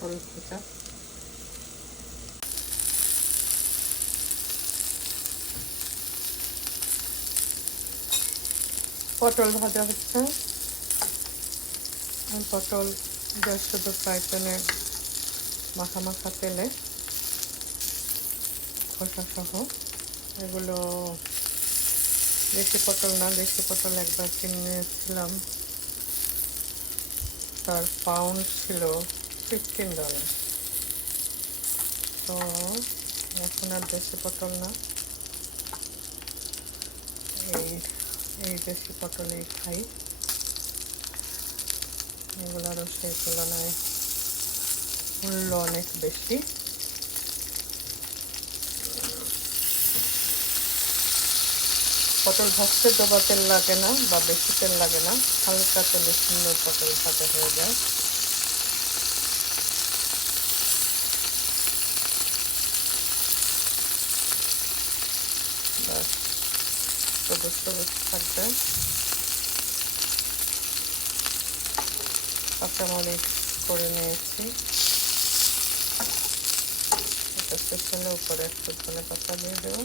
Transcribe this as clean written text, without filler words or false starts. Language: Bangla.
পটল ভাজা। পটল ভাজা হচ্ছে। পটল শুধু ফ্রাই প্যানে মাখা মাখা তেলে খোসা সহ। এগুলো দেশি পটল না, দেশি পটল একবার কিনেছিলাম, তার পাউন্ড ছিল $15। তো এখন আর দেশি পটল না, এই দেশি পটলেই খাই। এগুলোরও সেই তুলনায় মূল্য অনেক বেশি। পটল ভাজতে ডোবা তেল লাগে না বা বেশি তেল লাগে না, হালকা তেলে সুন্দর পটল ভাজা হয়ে যায়। ব্যাস, সবুজ সবুজ থাকবে। কাঁচামরিচ করে নিয়েছি, এটা শেষ হলে উপরে একটু ধনে পাতা দিয়ে দেবো।